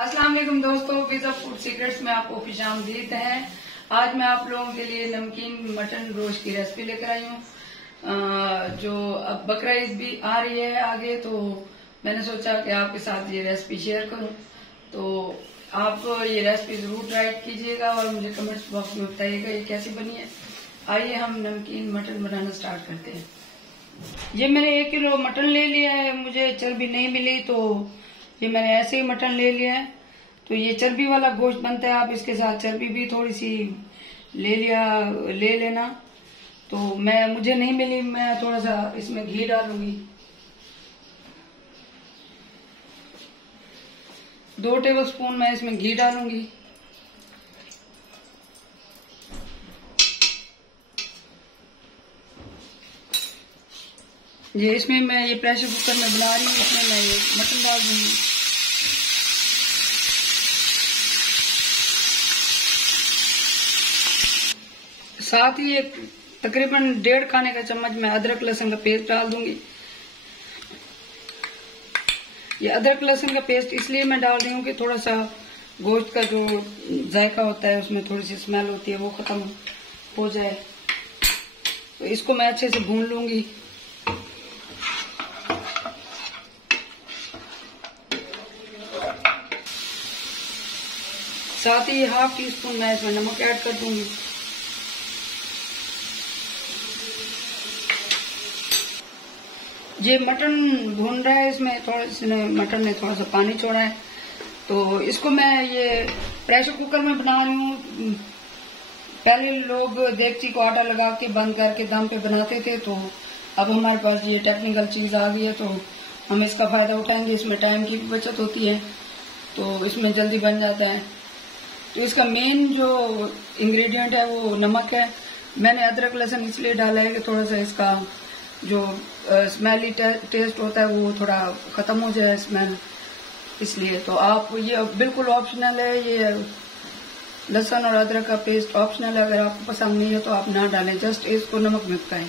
अस्सलाम वालेकुम दोस्तों, पिज़्ज़ा फूड सीक्रेट्स में आपको खुशामदीद है। आज मैं आप लोगों के लिए नमकीन मटन गोश्त की रेसिपी लेकर आई हूँ। जो अब बकरा ईद भी आ रही है आगे, तो मैंने सोचा कि आपके साथ ये रेसिपी शेयर करूँ। तो आप ये रेसिपी जरूर ट्राई कीजिएगा और मुझे कमेंट्स बॉक्स में बताइएगा ये कैसी बनी है। आइए हम नमकीन मटन बनाना स्टार्ट करते हैं। ये मैंने 1 किलो मटन ले लिया है। मुझे चर्बी नहीं मिली तो ये मैंने ऐसे ही मटन ले लिया है। तो ये चर्बी वाला गोश्त बनता है, आप इसके साथ चर्बी भी थोड़ी सी ले लेना। तो मुझे नहीं मिली, मैं थोड़ा सा इसमें घी डालूंगी। 2 टेबलस्पून मैं इसमें घी डालूंगी। ये इसमें मैं ये प्रेशर कुकर में बना रही हूँ, इसमें मैं ये मटन डाल दूंगी। साथ ही एक तकरीबन 1.5 खाने का चम्मच मैं अदरक लहसुन का पेस्ट डाल दूंगी। ये अदरक लहसुन का पेस्ट इसलिए मैं डाल रही हूँ कि थोड़ा सा गोश्त का जो जायका होता है उसमें थोड़ी सी स्मेल होती है वो खत्म हो जाए। तो इसको मैं अच्छे से भून लूंगी। साथ ही 1/2 टीस्पून मैं इसमें नमक ऐड कर दूंगी। ये मटन भून रहा है, इसमें मटन ने थोड़ा सा पानी छोड़ा है। तो इसको मैं ये प्रेशर कुकर में बना रही हूँ। पहले लोग देगची को आटा लगा के बंद करके दम पे बनाते थे, तो अब हमारे पास ये टेक्निकल चीज आ गई है, तो हम इसका फायदा उठाएंगे। इसमें टाइम की भी बचत होती है, तो इसमें जल्दी बन जाता है। तो इसका मेन जो इंग्रेडिएंट है वो नमक है। मैंने अदरक लहसुन इसलिए डाला है कि थोड़ा सा इसका जो स्मेली टेस्ट होता है वो थोड़ा खत्म हो जाए स्मेल, इसलिए। तो आप ये बिल्कुल ऑप्शनल है, ये लहसुन और अदरक का पेस्ट ऑप्शनल है। अगर आपको पसंद नहीं है तो आप ना डालें, जस्ट इसको नमक में पकाएं।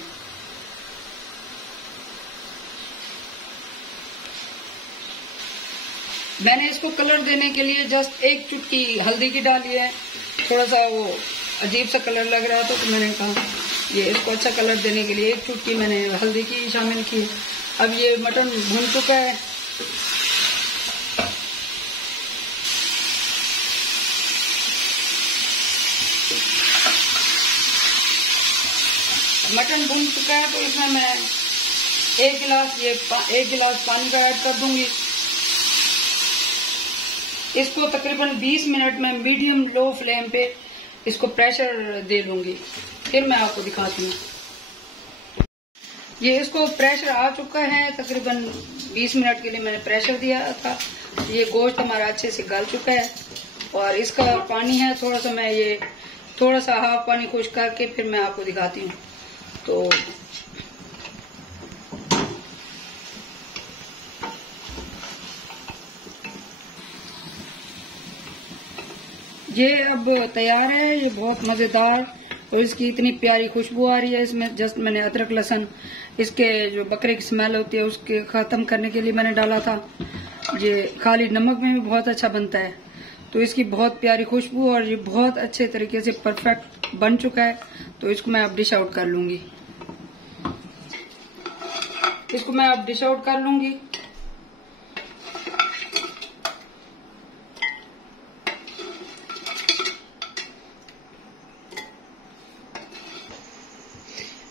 मैंने इसको कलर देने के लिए जस्ट 1 चुटकी हल्दी की डाली है। थोड़ा सा वो अजीब सा कलर लग रहा था, तो मैंने कहा ये इसको अच्छा कलर देने के लिए 1 चुटकी मैंने हल्दी की शामिल की। अब ये मटन भून चुका है। मटन भून चुका है, तो इसमें मैं 1 गिलास पानी का ऐड कर दूंगी। इसको तकरीबन 20 मिनट में मीडियम लो फ्लेम पे इसको प्रेशर दे लूंगी, फिर मैं आपको दिखाती हूँ। ये इसको प्रेशर आ चुका है, तकरीबन 20 मिनट के लिए मैंने प्रेशर दिया था। ये गोश्त हमारा अच्छे से गल चुका है और इसका पानी है थोड़ा सा, मैं ये थोड़ा सा हाफ पानी खुश्क करके फिर मैं आपको दिखाती हूँ। तो ये अब तैयार है। ये बहुत मजेदार और इसकी इतनी प्यारी खुशबू आ रही है। इसमें जस्ट मैंने अदरक लहसुन, इसके जो बकरे की स्मेल होती है उसके खत्म करने के लिए मैंने डाला था। ये खाली नमक में भी बहुत अच्छा बनता है। तो इसकी बहुत प्यारी खुशबू और ये बहुत अच्छे तरीके से परफेक्ट बन चुका है। तो इसको मैं अब डिश आउट कर लूंगी।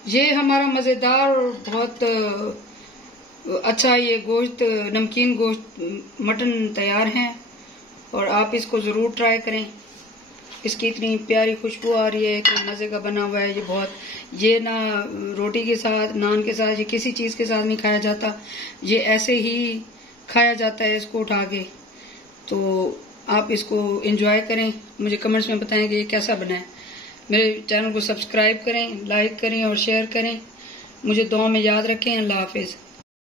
ये हमारा मजेदार और बहुत अच्छा ये गोश्त, नमकीन गोश्त मटन तैयार है और आप इसको जरूर ट्राई करें। इसकी इतनी प्यारी खुशबू आ रही है, इतने मजे का बना हुआ है। ये ना रोटी के साथ, नान के साथ, ये किसी चीज के साथ नहीं खाया जाता। ये ऐसे ही खाया जाता है इसको उठा के। तो आप इसको एंजॉय करें, मुझे कमेंट्स में बताएं कि ये कैसा बना है। मेरे चैनल को सब्सक्राइब करें, लाइक करें और शेयर करें। मुझे दुआ में याद रखें। अल्लाह हाफिज।